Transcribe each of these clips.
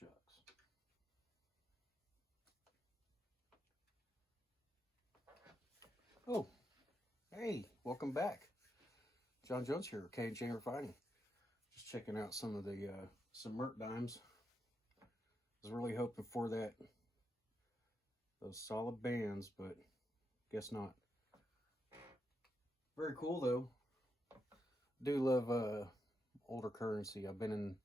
Shucks. Oh, hey, welcome back. John Jones here, kandjrefining. Just checking out some of the some Merc dimes. I was really hoping for those solid bands, but guess not. Very cool though. Do love older currency. I've been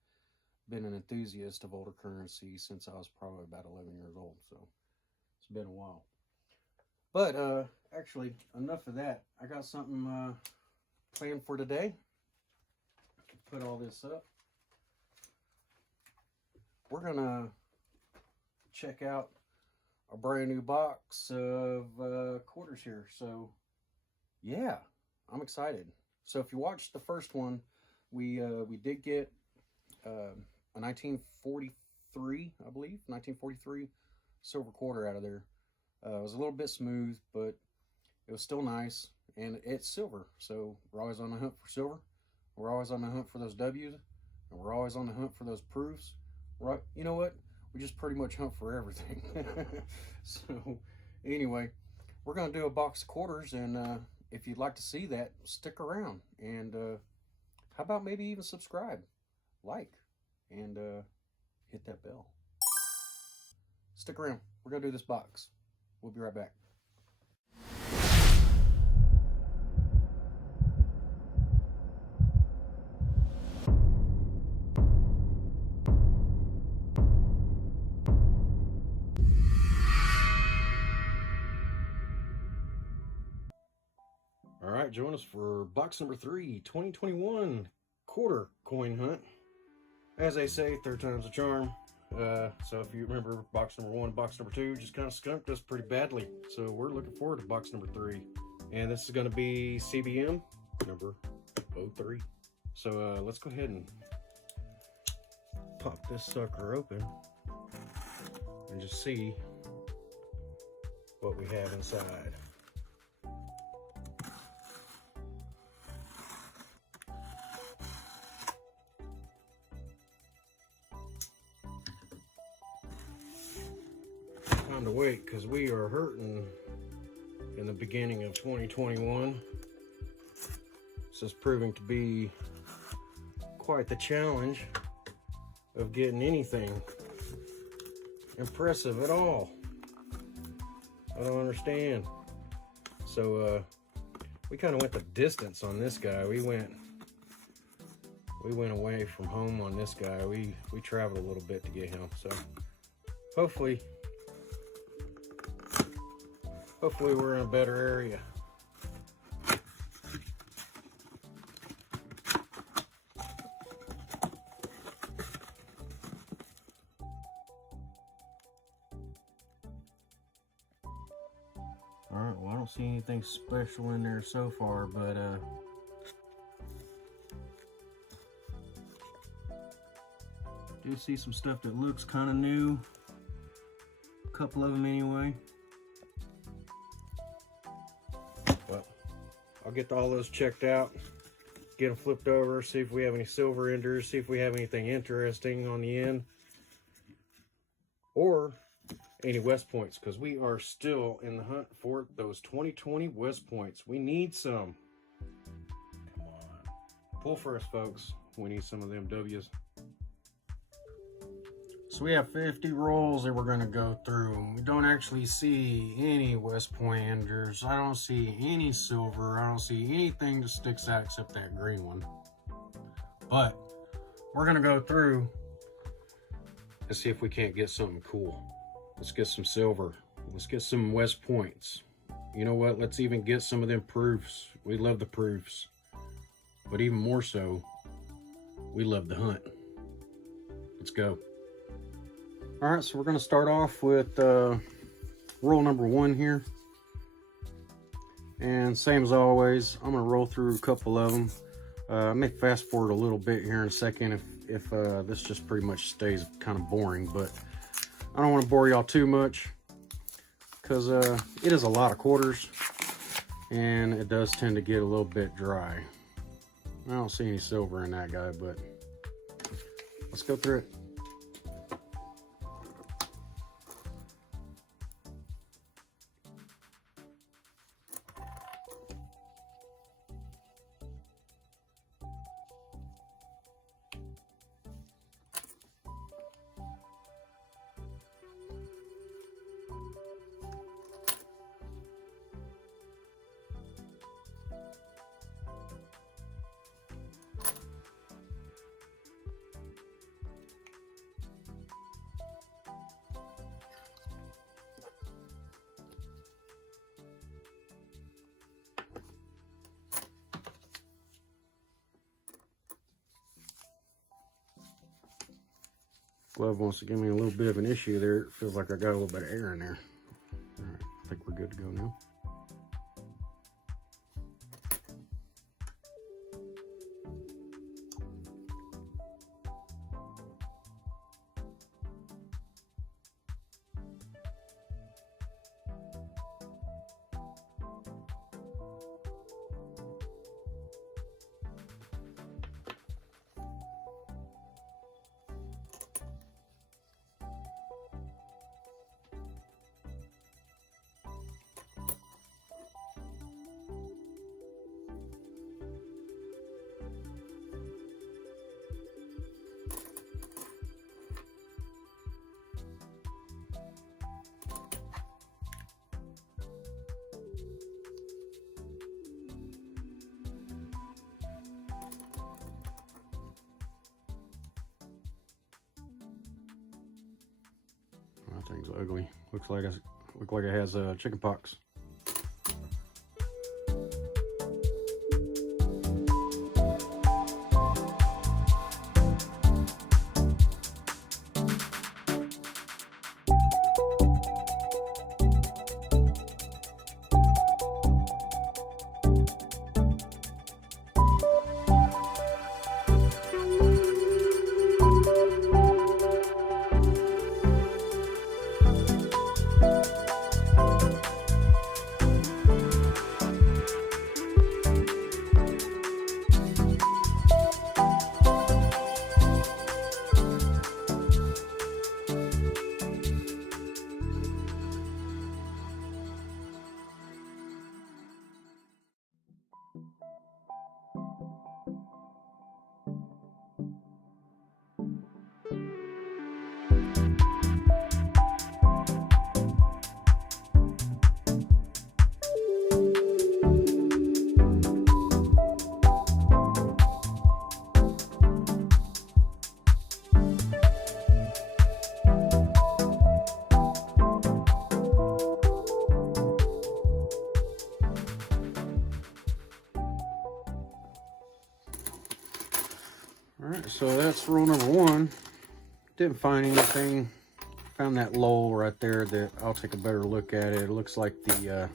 an enthusiast of older currency since I was probably about 11 years old, so it's been a while. But actually, enough of that. I got something planned for today. Put all this up. We're gonna check out a brand new box of quarters here. So yeah, I'm excited. So if you watched the first one, we did get a 1943, I believe, 1943 silver quarter out of there. It was a little bit smooth, but it was still nice, and it's silver. So we're always on the hunt for silver. We're always on the hunt for those W's, and we're always on the hunt for those proofs. Right? You know what? We just pretty much hunt for everything. So anyway, we're gonna do a box of quarters, and if you'd like to see that, stick around, and how about maybe even subscribe, like, and hit that bell. Stick around. We're gonna do this box. We'll be right back. All right, join us for box number 3, 2021 quarter coin hunt. As they say, third time's a charm. So if you remember box number 1, box number 2 just kind of skunked us pretty badly. So we're looking forward to box number 3. And this is going to be CBM number 03. So let's go ahead and pop this sucker open and just see what we have inside. Time to wait, because we are hurting in the beginning of 2021. This is proving to be quite the challenge of getting anything impressive at all. I don't understand. So we kind of went the distance on this guy. We went away from home on this guy. We traveled a little bit to get him. So hopefully we're in a better area. Alright, well, I don't see anything special in there so far, but do see some stuff that looks kind of new. A couple of them anyway. Well, I'll get all those checked out, get them flipped over, see if we have any silver enders, see if we have anything interesting on the end, or any West Points, because we are still in the hunt for those 2020 West Points. We need some. Come on. Pull for us, folks. We need some of them W's. So we have 50 rolls that we're going to go through. We don't actually see any West Point enders. I don't see any silver. I don't see anything that sticks out except that green one. But we're going to go through and see if we can't get something cool. Let's get some silver. Let's get some West Points. You know what? Let's even get some of them proofs. We love the proofs. But even more so, we love the hunt. Let's go. All right, so we're going to start off with roll number 1 here. And same as always, I'm going to roll through a couple of them. I may fast forward a little bit here in a second if this just pretty much stays kind of boring, but I don't want to bore y'all too much because it is a lot of quarters and it does tend to get a little bit dry. I don't see any silver in that guy, but let's go through it. glove wants to give me a little bit of an issue there. It feels like I got a little bit of air in there. All right, I think we're good to go now. That thing's ugly. Looks like it has chicken pox. Alright, so that's roll number one. Didn't find anything. Found that lull right there that I'll take a better look at it. It looks like the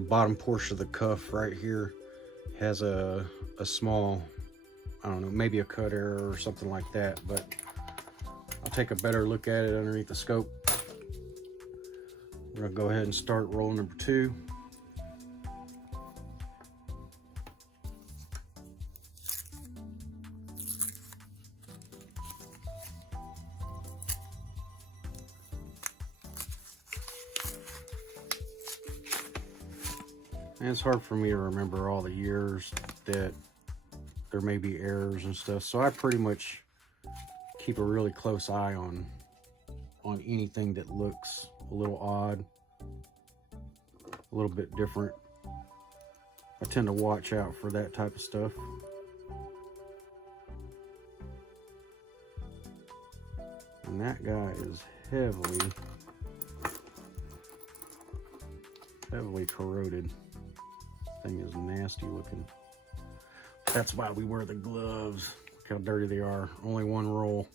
bottom portion of the cuff right here has a small, I don't know, maybe a cut error or something like that, but I'll take a better look at it underneath the scope. We're gonna go ahead and start roll number two. And it's hard for me to remember all the years that there may be errors and stuff, so I pretty much keep a really close eye on anything that looks a little odd, a little bit different. I tend to watch out for that type of stuff. And that guy is heavily corroded. Thing is nasty looking. That's why we wear the gloves. Look how dirty they are. Only one roll.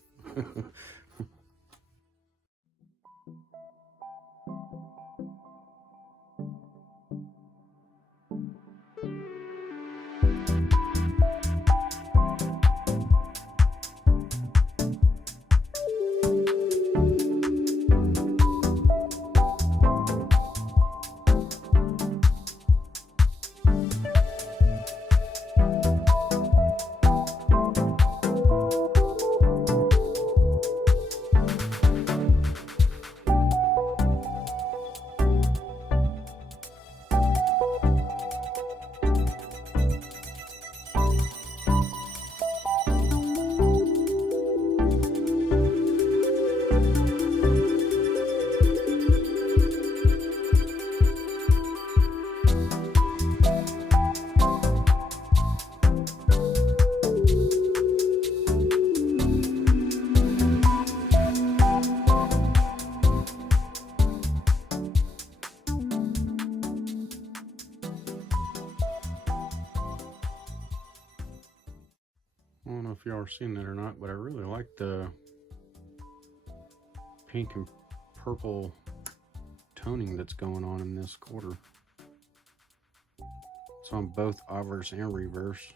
I don't know if y'all are seeing that or not, but I really like the pink and purple toning that's going on in this quarter. It's on both obverse and reverse.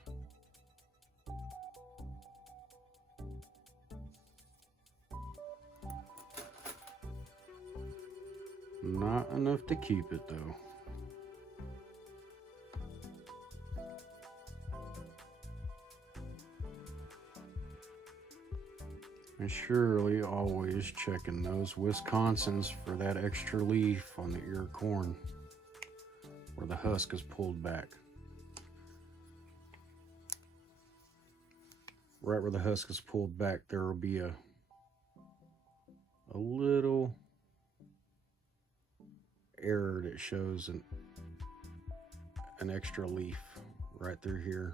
Not enough to keep it though. And surely always checking those Wisconsins for that extra leaf on the ear of corn where the husk is pulled back. Right where the husk is pulled back, there will be a little error that shows an extra leaf right through here.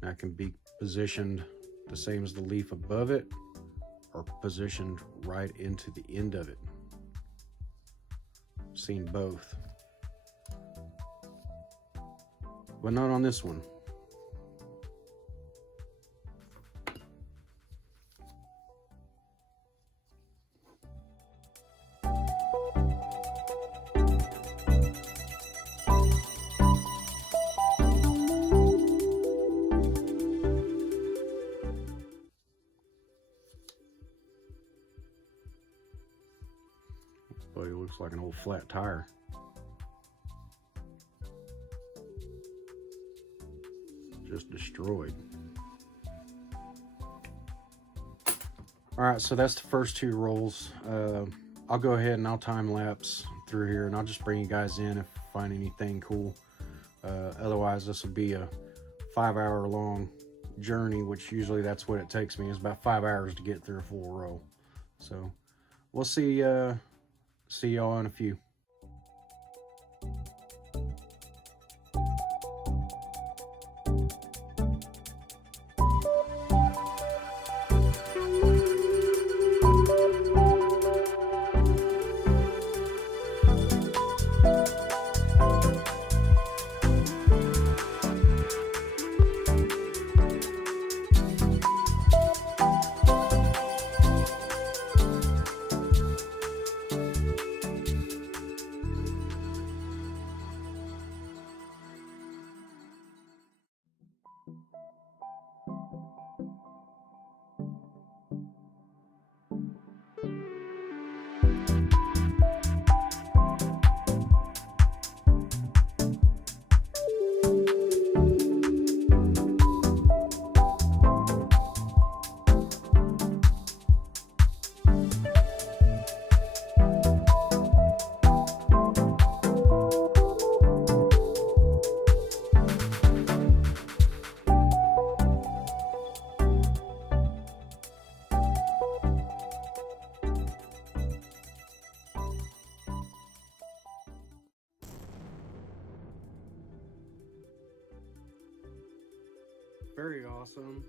That can be positioned the same as the leaf above it, or positioned right into the end of it. I've seen both, but not on this one. Buddy looks like an old flat tire. Just destroyed. All right, so that's the first two rolls. I'll go ahead and I'll time lapse through here, and I'll just bring you guys in if I find anything cool. Otherwise, this will be a 5-hour long journey, which usually that's what it takes me. It's about 5 hours to get through a full roll. So we'll see y'all in a few. Very awesome.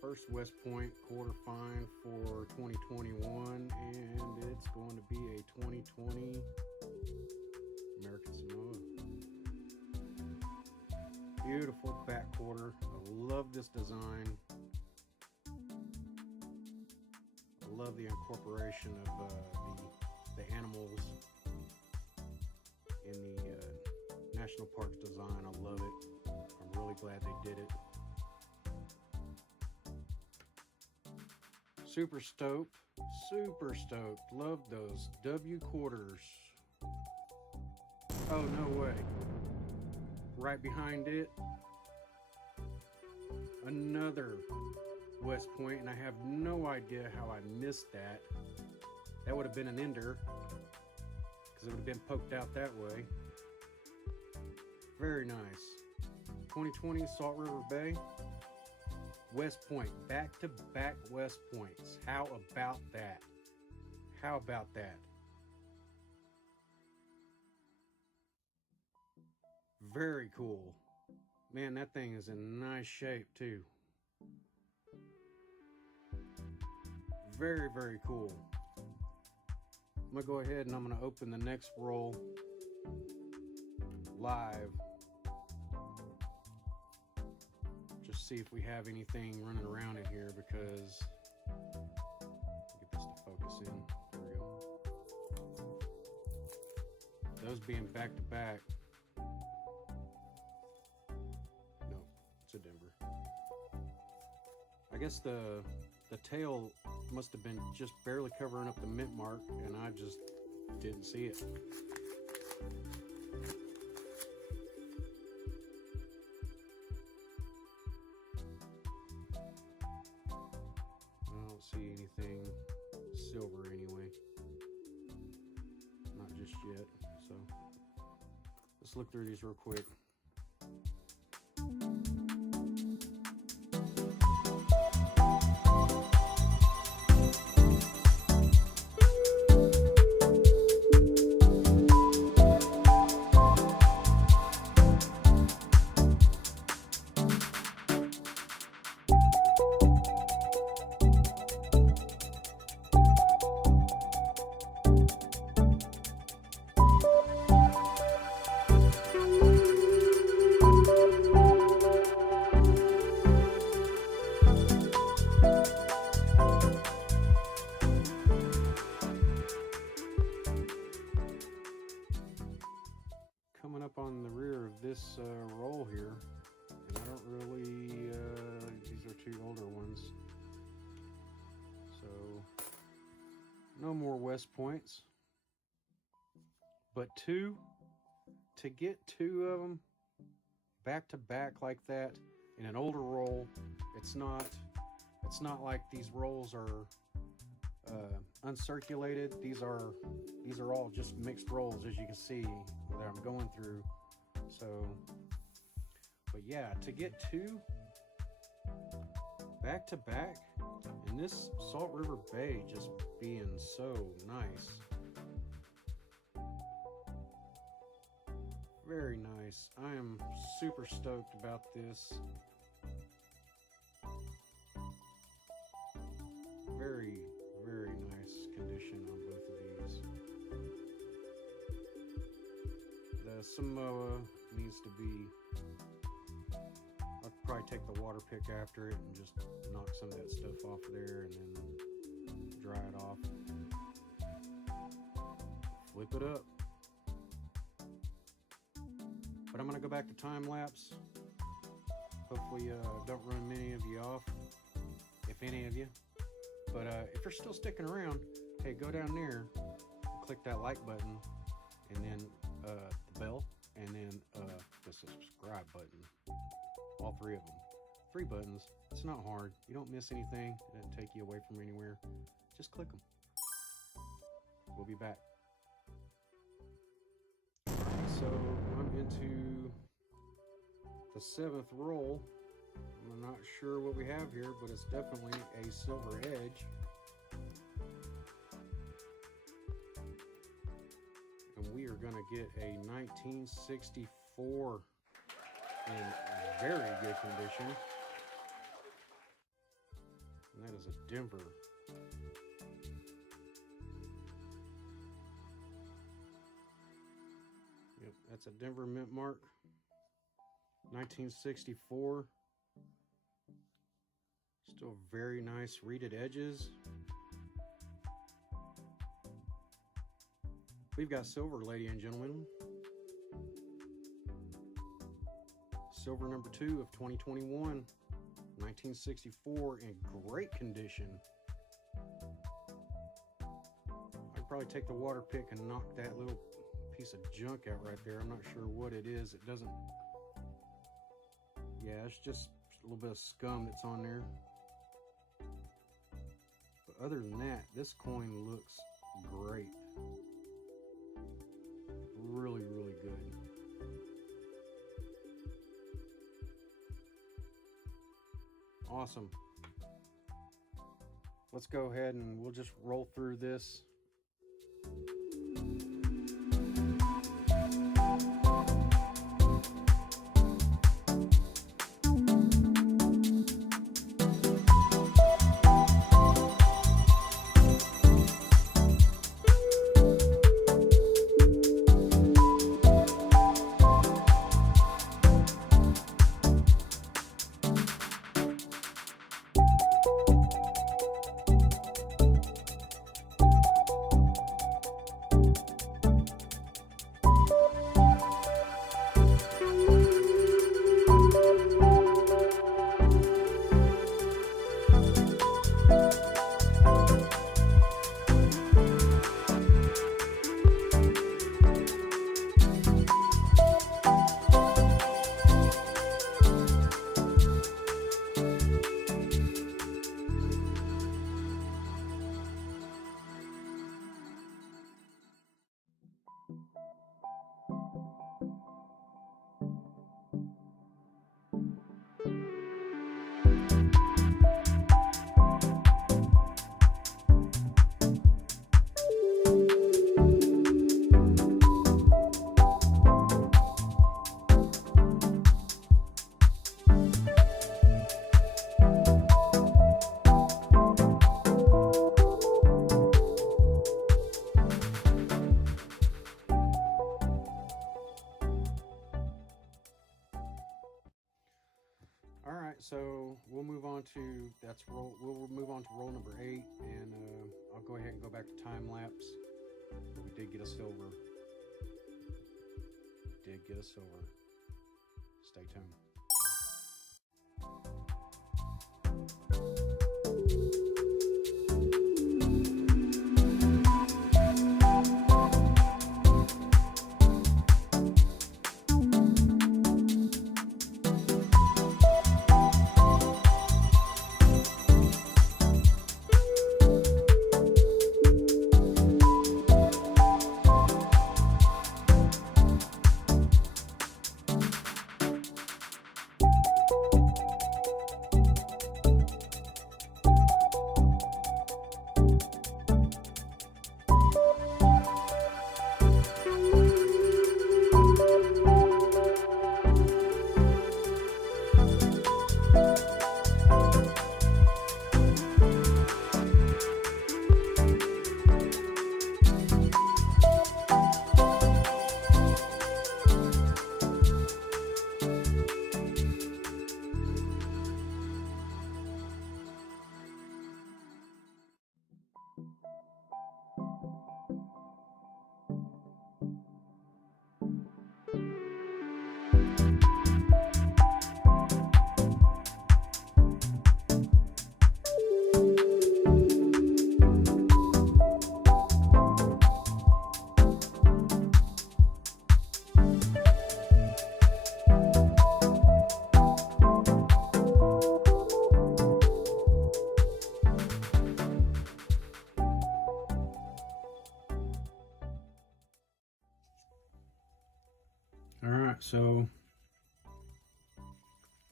First West Point quarter find for 2021, and it's going to be a 2020 American Samoa. Beautiful back quarter. I love this design. I love the incorporation of the animals in the National Parks design. I love it. I'm really glad they did it. Super stoked, super stoked. Love those W quarters. Oh, no way. Right behind it, another West Point, and I have no idea how I missed that. That would have been an ender, because it would have been poked out that way. Very nice. 2020 Salt River Bay. West Point, back-to-back West Points. How about that? How about that? Very cool. Man, that thing is in nice shape too. Very, very cool. I'm gonna go ahead and I'm gonna open the next roll live. See if we have anything running around in here, because get this to focus in. There we those being back to back. No, it's a Denver. I guess the tail must have been just barely covering up the mint mark, and I just didn't see it. I don't see anything silver anyway. Not just yet. So let's look through these real quick. Coming up on the rear of this roll here, and I don't really, these are two older ones, so no more West Points, but to get two of them back to back like that in an older roll, it's not like these rolls are uncirculated. These are all just mixed rolls, as you can see that I'm going through. So, but yeah, to get two back to back in this Salt River Bay just being so nice, very nice. I am super stoked about this. Very nice condition on both of these. The Samoa needs to be, I'll probably take the water pick after it and just knock some of that stuff off there and then dry it off. Flip it up. But I'm gonna go back to time lapse. Hopefully don't run many of you off, if any of you. But if you're still sticking around, hey, go down there, click that like button, and then the bell, and then the subscribe button. All three of them. 3 buttons. It's not hard. You don't miss anything. It doesn't take you away from anywhere. Just click them. We'll be back. So I'm into the 7th roll. I'm not sure what we have here, but it's definitely a silver edge. And we are going to get a 1964 in very good condition. And that is a Denver. Yep, that's a Denver mint mark. 1964. Still very nice reeded edges. We've got silver, ladies and gentlemen. Silver number 2 of 2021, 1964, in great condition. I'd probably take the water pick and knock that little piece of junk out right there. I'm not sure what it is. It doesn't, yeah, it's just a little bit of scum that's on there. But other than that, this coin looks great. Really good. Awesome. Let's go ahead and we'll just roll through this. so we'll move on to we'll move on to roll number 8, and I'll go ahead and go back to time lapse. We did get a silver. Stay tuned. Alright, so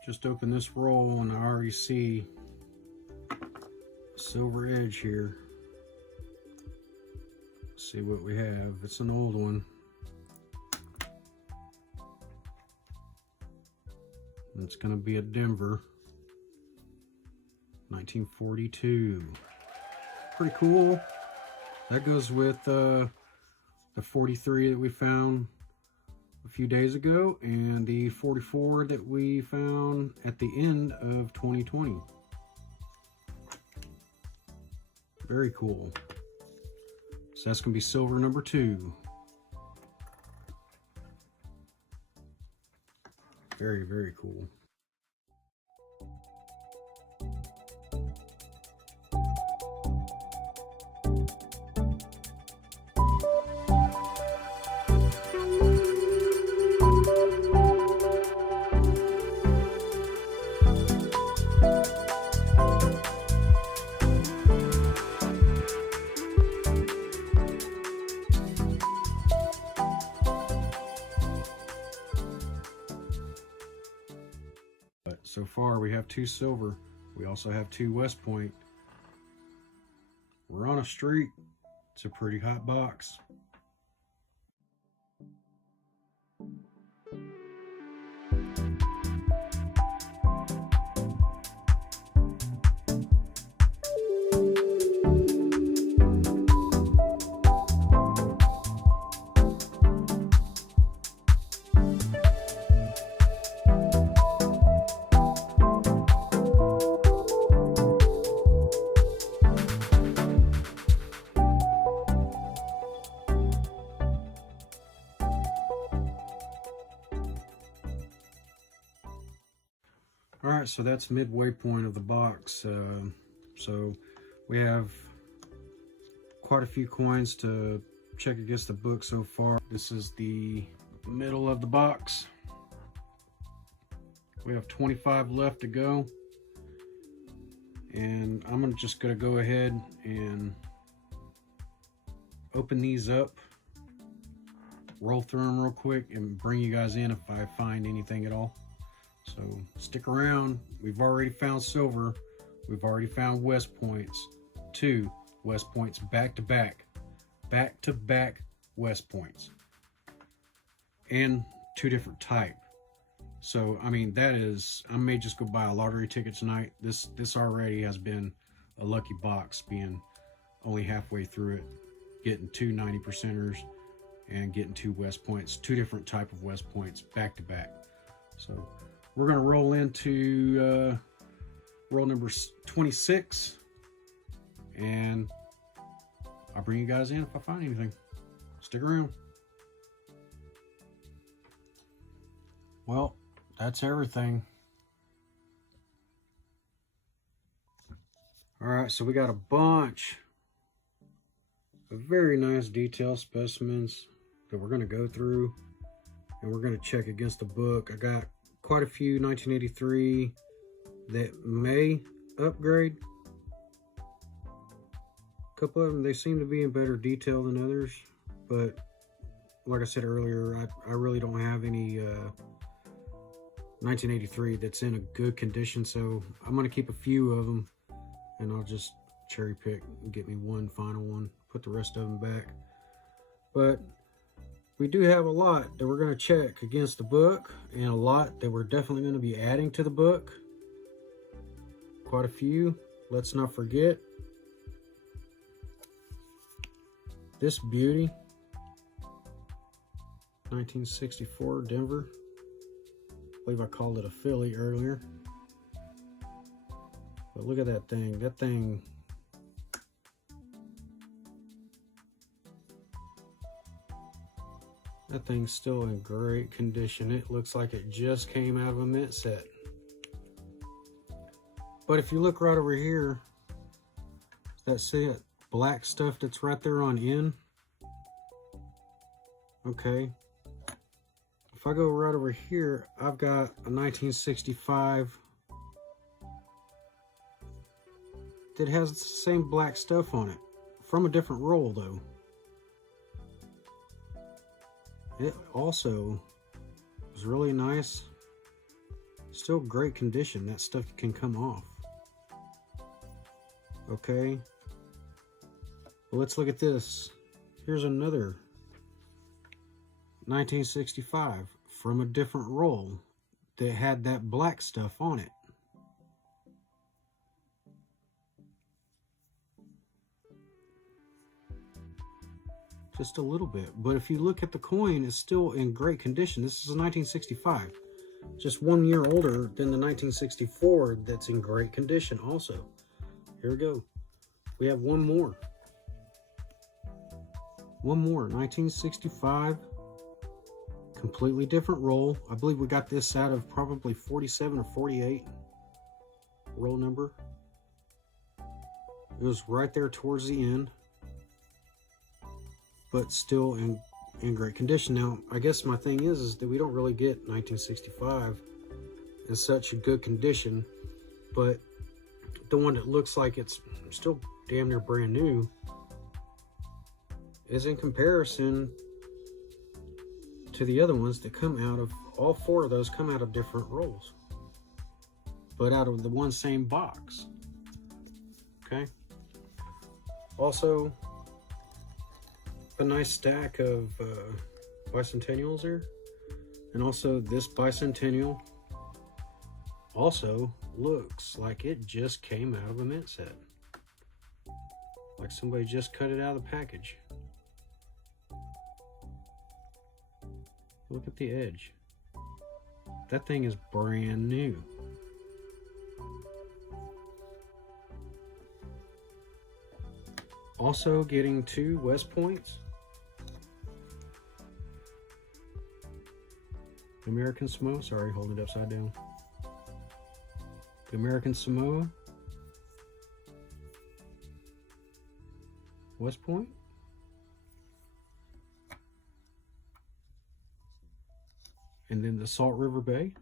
just open this roll and I already see a silver edge here. Let's see what we have. It's an old one. It's going to be a Denver 1942. Pretty cool. That goes with the 43 that we found a few days ago and the 44 that we found at the end of 2020. Very cool. So that's gonna be silver number 2. Very, very cool. So far we have 2 silver. We also have 2 West Point. We're on a streak. It's a pretty hot box. Alright, so that's midway point of the box. So we have quite a few coins to check against the book so far. This is the middle of the box. We have 25 left to go. And I'm just going to go ahead and open these up, roll through them real quick, and bring you guys in if I find anything at all. So stick around. We've already found silver. We've already found West Points. 2 West Points back to back West Points, and 2 different type. So I mean, that is, I may just go buy a lottery ticket tonight. This already has been a lucky box, being only halfway through it, getting 2 90%ers and getting 2 West Points, 2 different type of West Points back to back. So We're going to roll into roll number 26, and I'll bring you guys in if I find anything. Stick around. Well, that's everything. All right, so we got a bunch of very nice detailed specimens that we're going to go through, and we're going to check against the book. I got quite a few 1983 that may upgrade. A couple of them, they seem to be in better detail than others, but like I said earlier, I really don't have any 1983 that's in a good condition, so I'm going to keep a few of them, and I'll just cherry pick and get me one final one, put the rest of them back. But we do have a lot that we're going to check against the book, and a lot that we're definitely going to be adding to the book. Quite a few. Let's not forget this beauty, 1964 Denver. I believe I called it a Philly earlier. But look at that thing. That thing's still in great condition. It looks like it just came out of a mint set. But if you look right over here, see that black stuff that's right there on end? Okay. If I go right over here, I've got a 1965 that has the same black stuff on it, from a different roll though. It also is really nice. Still great condition. That stuff can come off. Okay. Well, let's look at this. Here's another 1965 from a different roll that had that black stuff on it. Just a little bit, but if you look at the coin, it's still in great condition. This is a 1965, just 1 year older than the 1964 that's in great condition also. Here we go. We have one more. 1965, completely different roll. I believe we got this out of probably 47 or 48 roll number. It was right there towards the end, but still in great condition. Now, I guess my thing is that we don't really get 1965 in such a good condition, but the one that looks like it's still damn near brand new is in comparison to the other ones that come out of, all four of those come out of different rolls, but out of the one same box. Okay. Also, a nice stack of bicentennials there, and also this bicentennial also looks like it just came out of a mint set, like somebody just cut it out of the package. Look at the edge. That thing is brand new. Also getting 2 West Points. American Samoa, sorry, holding it upside down. The American Samoa. West Point. And then the Salt River Bay.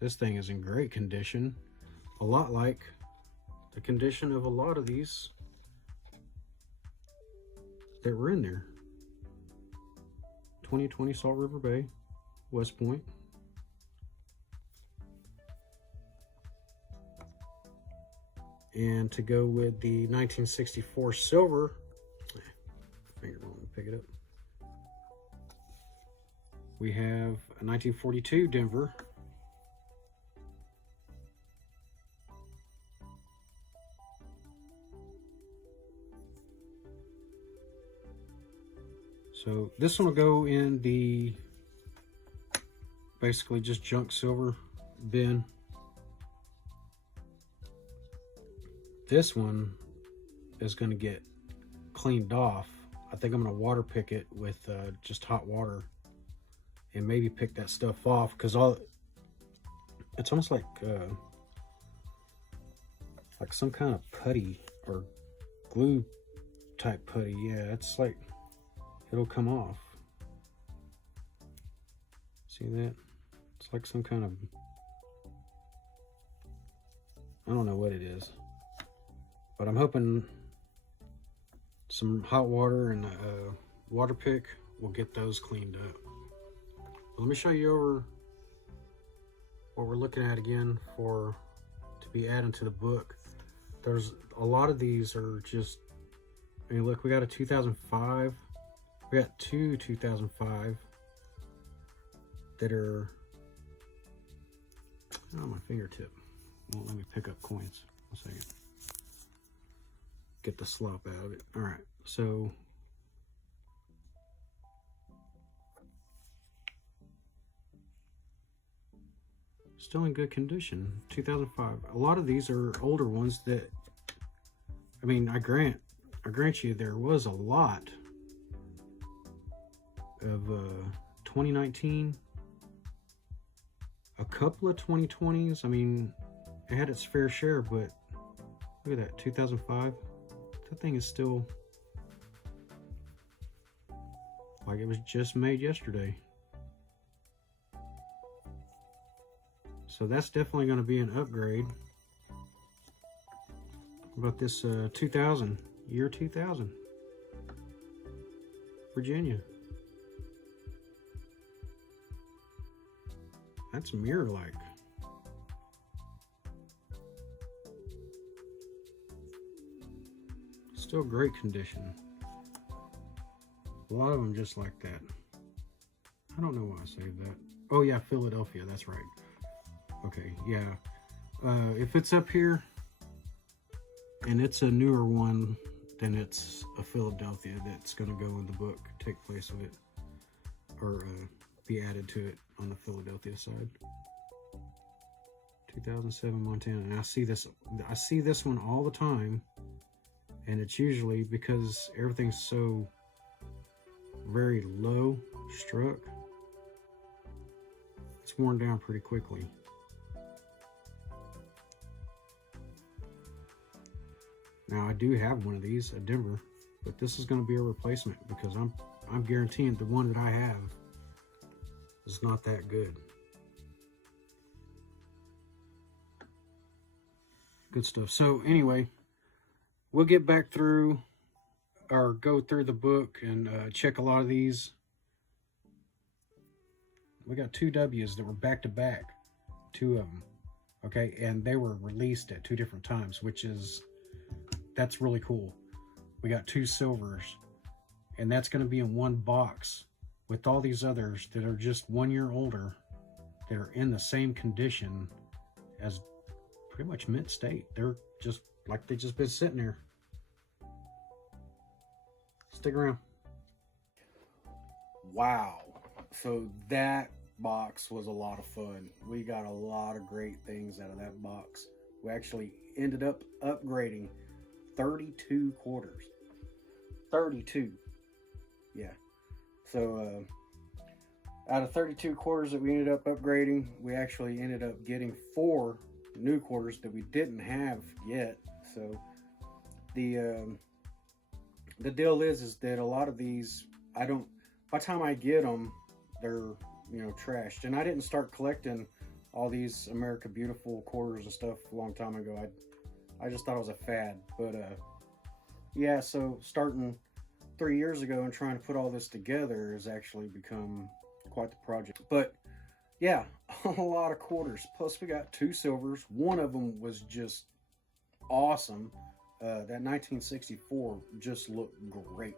This thing is in great condition. A lot like the condition of a lot of these that were in there. 2020 Salt River Bay, West Point. And to go with the 1964 silver, finger won't pick it up. We have a 1942 Denver. So this one will go in the Basically just junk silver bin. This one is going to get cleaned off. I think I'm going to water pick it with just hot water and maybe pick that stuff off, because it's almost like some kind of putty or glue type putty. Yeah, it's like it'll come off. See that? It's like some kind of, I don't know what it is, but I'm hoping some hot water and a water pick will get those cleaned up. Let me show you over what we're looking at again to be added to the book. There's a lot of these are just, I mean, look, we got a 2005. We got two 2005 that are, on my fingertip. Won't let me pick up coins. 1 second. Get the slop out of it. All right, so still in good condition. 2005. A lot of these are older ones that, I mean, I grant you there was a lot of 2019, a couple of 2020s. I mean, it had its fair share, but look at that, 2005. That thing is still like it was just made yesterday. So that's definitely going to be an upgrade. How about this 2000, year 2000, Virginia. That's mirror-like. Still great condition. A lot of them just like that. I don't know why I saved that. Oh yeah, Philadelphia, that's right. Okay, yeah. If it's up here and it's a newer one, then it's a Philadelphia that's going to go in the book, take place of it, or be added to it on the Philadelphia side. 2007 Montana, and I see this one all the time, and it's usually because everything's so very low struck, it's worn down pretty quickly. Now I do have one of these, a Denver, but this is going to be a replacement because I'm guaranteeing the one that I have is not that good. Good stuff. So anyway, we'll get back through or go through the book and check a lot of these. We got 2 W's that were back to back, 2 of them. Okay, and they were released at 2 different times, that's really cool. We got 2 silvers, and that's going to be in one box with all these others that are just 1 year older, that are in the same condition as pretty much mint state. They're just like they just been sitting there. Stick around. Wow. So that box was a lot of fun. We got a lot of great things out of that box. We actually ended up upgrading 32 quarters. 32. Yeah. So out of 32 quarters that we ended up upgrading, we actually ended up getting 4 new quarters that we didn't have yet. So the deal is that a lot of these, by the time I get them, they're, trashed. And I didn't start collecting all these America Beautiful quarters and stuff a long time ago. I just thought it was a fad. But yeah, so starting 3 years ago and trying to put all this together has actually become quite the project. But yeah, a lot of quarters. Plus we got 2 silvers. One of them was just awesome. That 1964 just looked great.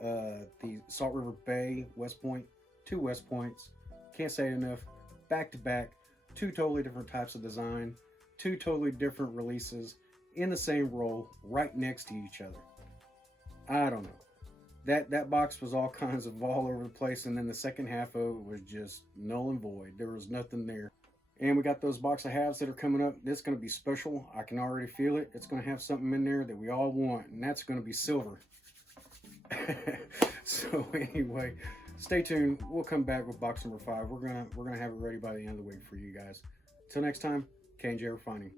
The Salt River Bay West Point, 2 West Points. Can't say it enough. Back to back, 2 totally different types of design, 2 totally different releases in the same roll, right next to each other. I don't know. that box was all kinds of all over the place, and then the second half of it was just null and void. There was nothing there. And we got those box of halves that are coming up. It's going to be special. I can already feel it. It's going to have something in there that we all want, and that's going to be silver. So anyway, stay tuned. We'll come back with box number 5. We're gonna have it ready by the end of the week for you guys. Till next time, kandjrefining.